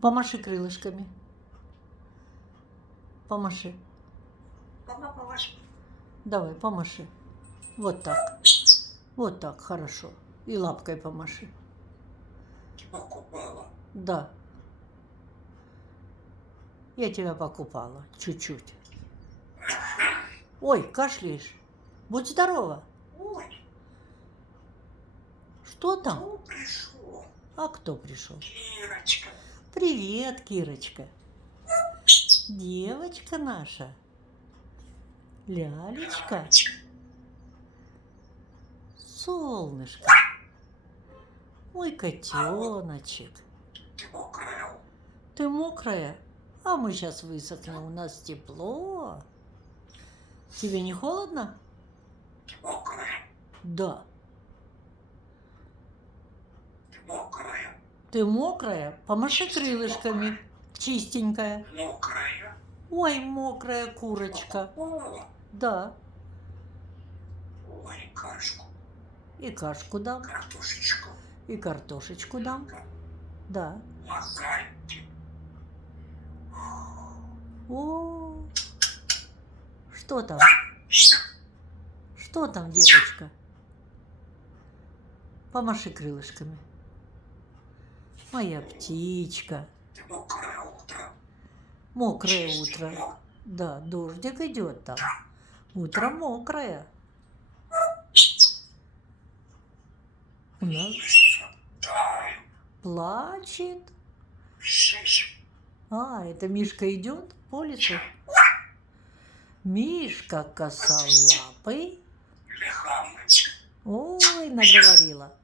Помаши крылышками. Помаши. Мама, помаши. Давай, помаши. Вот так. Вот так, хорошо. И лапкой помаши. Тебя купала. Да. Я тебя покупала. Чуть-чуть. Ой, кашляешь. Будь здорова. Ой, Что там? кто пришел? А кто пришел? Кирочка. Привет, Кирочка. Девочка наша. Лялечка. Солнышко. Ой, котеночек. Ты мокрая. Ты мокрая? А мы сейчас высохнем. У нас тепло. Тебе не холодно? Ты мокрая. Да. Ты мокрая. Ты мокрая? Помаши крылышками. Чистенькая. Мокрая. Ой, мокрая курочка. Купала. Да. Ой, кашку. И кашку дам. Картошечку. И картошечку дам. Да. Лазаньки. О, что там? Что там, деточка? Помаши крылышками. Моя птичка. Ты мокрая утро. Мокрое утро. Да, дождик идет там. Утро мокрое. У нас Дай. плачет. Шиш. А, это Мишка идет по лесу. Мишка косолапый. Лихамочка. Ой, наговорила.